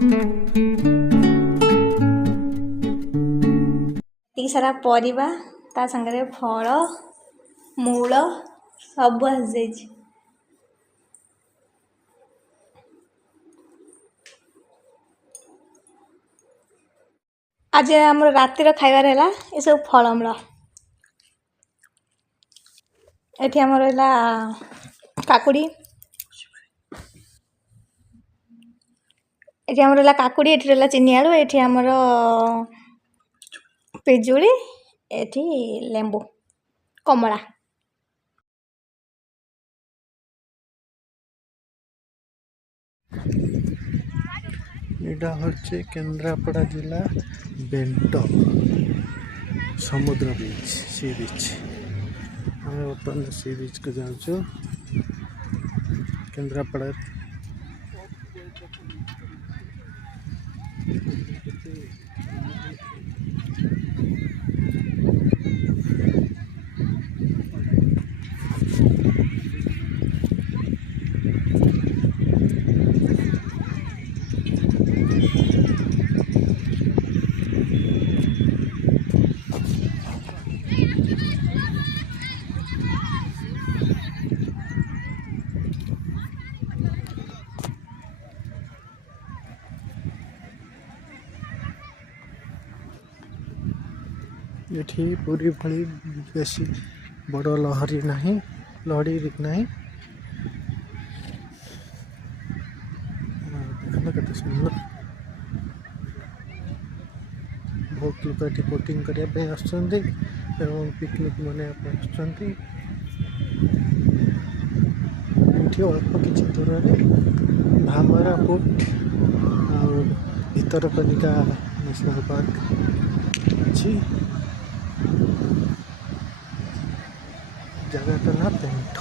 ଏତିକି ସାରା ପରିବା ତା ସାଙ୍ଗରେ ଫଳ ମୂଳ ସବୁ ଆସିଯାଇଛି। आज आम रातिर खाइबार है ये सब फलमूल। ये आम काकुड़ी ये आम काकुड़ी ये चीनी आलू ये आमर पिजुड़ी ये लेंबू कमला। यहाँ हूँ केन्द्रापड़ा जिला बेंट समुद्र बीच सी बीच। आम बर्तमान सी बीच को जाऊँ केन्द्रापड़ा। ये पूरी भली बेसी बड़ लहरी नहीं लहरी नहीं देखो सुंदर। बहुत लोग ये बोटिंग करने पिकनिक मनाया अल्प किसी दूर Bhamra port Bhitarkanika national park अच्छी जगह ना पेंट।